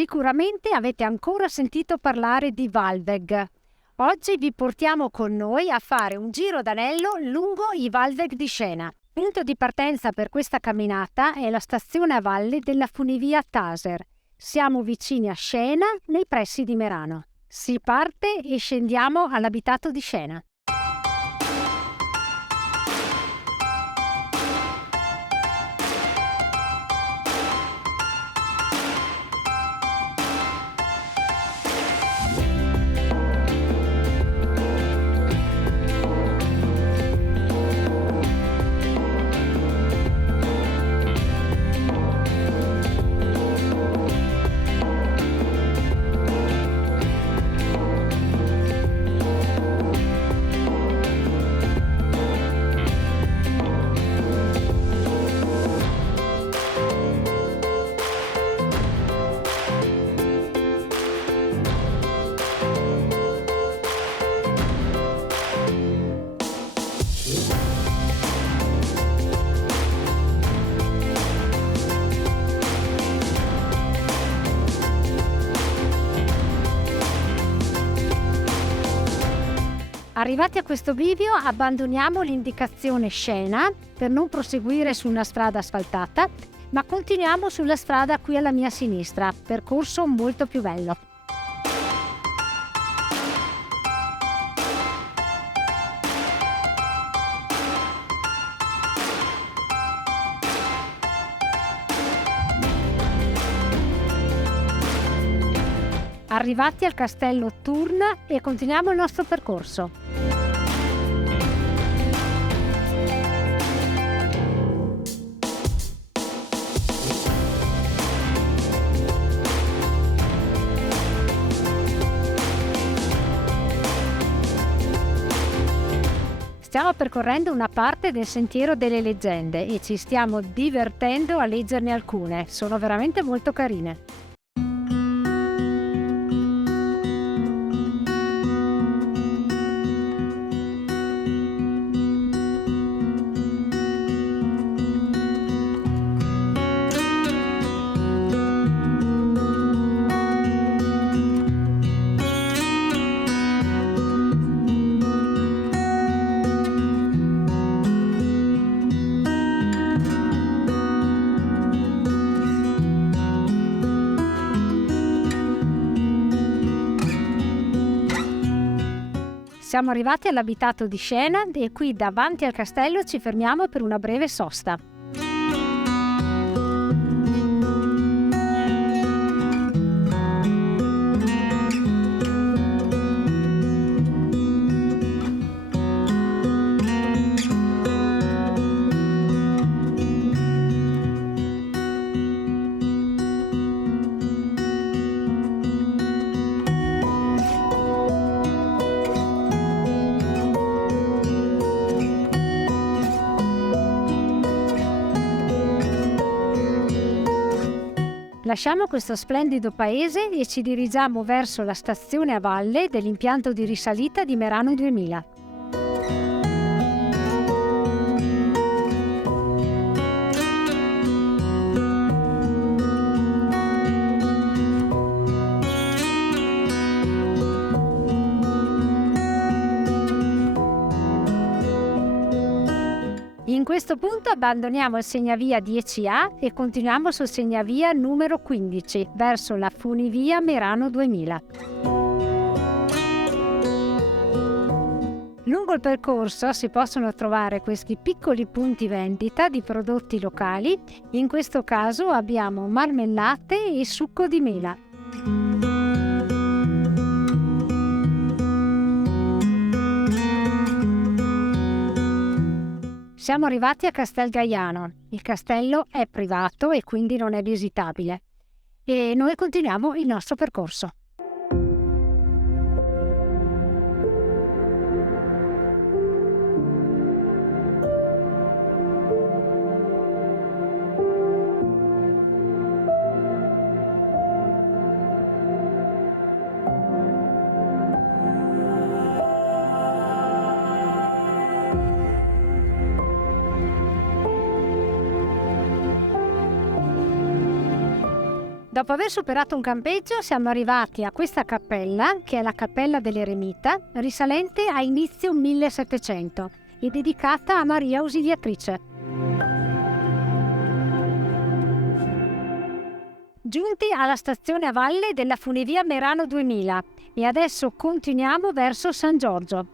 Sicuramente avete ancora sentito parlare di Valveg. Oggi vi portiamo con noi a fare un giro d'anello lungo i Valveg di Scena. Il punto di partenza per questa camminata è la stazione a valle della funivia Taser. Siamo vicini a Scena, nei pressi di Merano. Si parte e scendiamo all'abitato di Scena. Arrivati a questo bivio abbandoniamo l'indicazione Scena per non proseguire su una strada asfaltata, ma continuiamo sulla strada qui alla mia sinistra, percorso molto più bello. Arrivati al castello Thurn e continuiamo il nostro percorso. Stiamo percorrendo una parte del Sentiero delle Leggende e ci stiamo divertendo a leggerne alcune, sono veramente molto carine. Siamo arrivati all'abitato di Scena e qui davanti al castello ci fermiamo per una breve sosta. Lasciamo questo splendido paese e ci dirigiamo verso la stazione a valle dell'impianto di risalita di Merano 2000. In questo punto abbandoniamo il segnavia 10A e continuiamo sul segnavia numero 15 verso la funivia Merano 2000. Lungo il percorso si possono trovare questi piccoli punti vendita di prodotti locali, in questo caso abbiamo marmellate e succo di mela. Siamo arrivati a Castel Gaiano. Il castello è privato e quindi non è visitabile. E noi continuiamo il nostro percorso. Dopo aver superato un campeggio siamo arrivati a questa cappella, che è la Cappella dell'Eremita, risalente a inizio 1700 e dedicata a Maria Ausiliatrice. Giunti alla stazione a valle della funivia Merano 2000 e adesso continuiamo verso San Giorgio.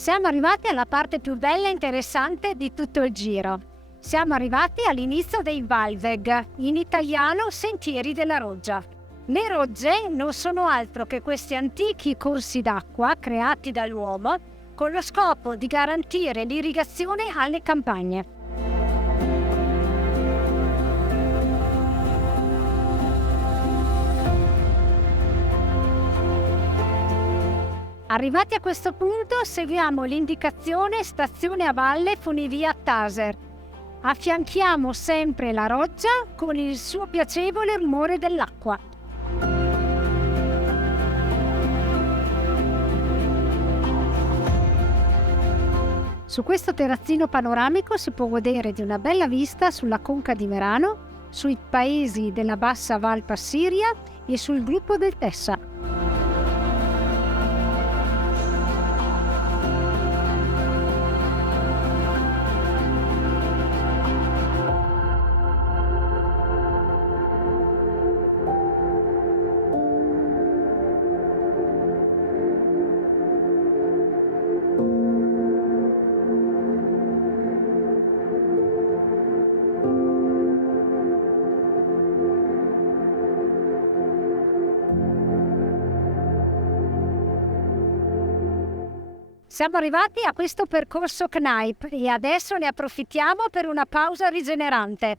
Siamo arrivati alla parte più bella e interessante di tutto il giro. Siamo arrivati all'inizio dei Walweg, in italiano Sentieri della Roggia. Le rogge non sono altro che questi antichi corsi d'acqua creati dall'uomo con lo scopo di garantire l'irrigazione alle campagne. Arrivati a questo punto seguiamo l'indicazione stazione a valle funivia Taser. Affianchiamo sempre la roggia con il suo piacevole rumore dell'acqua. Su questo terrazzino panoramico si può godere di una bella vista sulla conca di Merano, sui paesi della bassa Val Passiria e sul gruppo del Tessa. Siamo arrivati a questo percorso Kneip e adesso ne approfittiamo per una pausa rigenerante.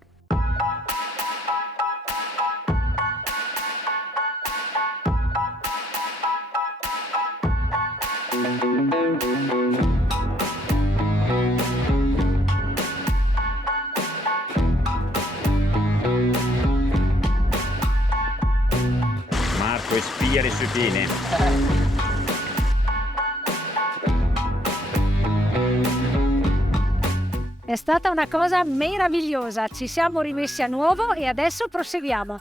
Marco espia le sue pene. È stata una cosa meravigliosa, ci siamo rimessi a nuovo e adesso proseguiamo.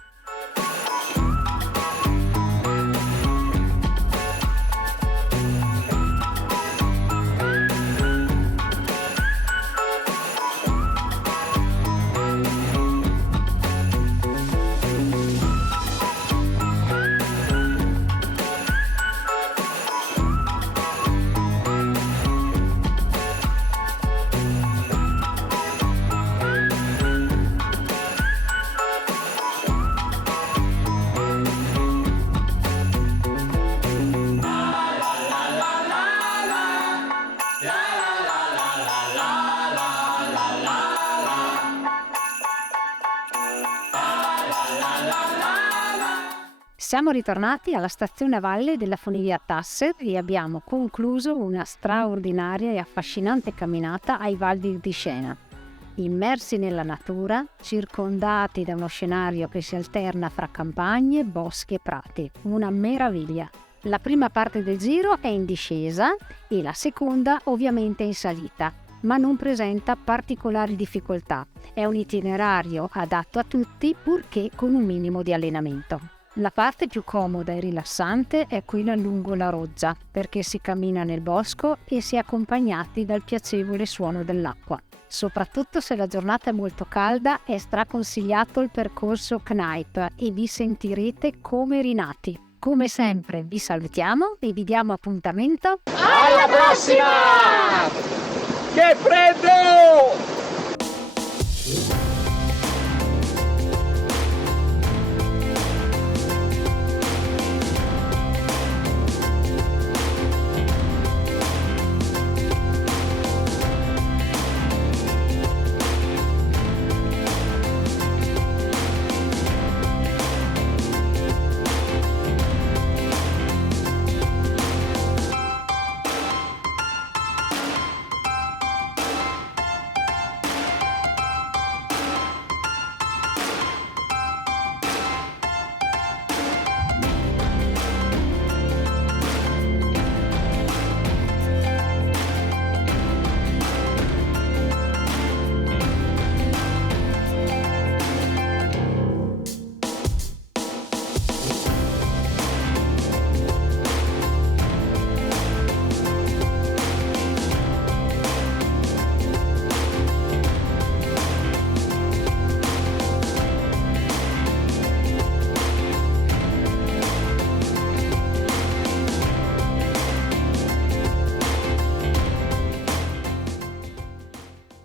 Siamo ritornati alla stazione a valle della funivia Tasser e abbiamo concluso una straordinaria e affascinante camminata ai Walweg di Scena. Immersi nella natura, circondati da uno scenario che si alterna fra campagne, boschi e prati. Una meraviglia! La prima parte del giro è in discesa e la seconda ovviamente in salita, ma non presenta particolari difficoltà. È un itinerario adatto a tutti purché con un minimo di allenamento. La parte più comoda e rilassante è quella lungo la roggia, perché si cammina nel bosco e si è accompagnati dal piacevole suono dell'acqua. Soprattutto se la giornata è molto calda è straconsigliato il percorso Kneip e vi sentirete come rinati. Come sempre vi salutiamo e vi diamo appuntamento alla prossima! Che freddo!